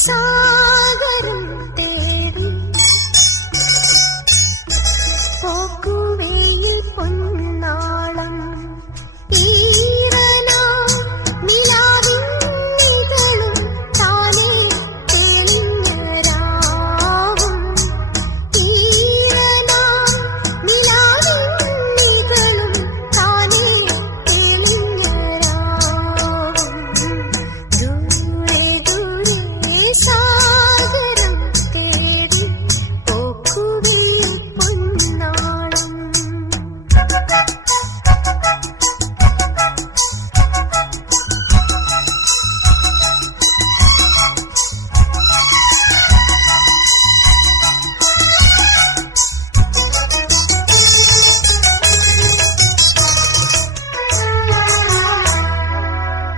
心。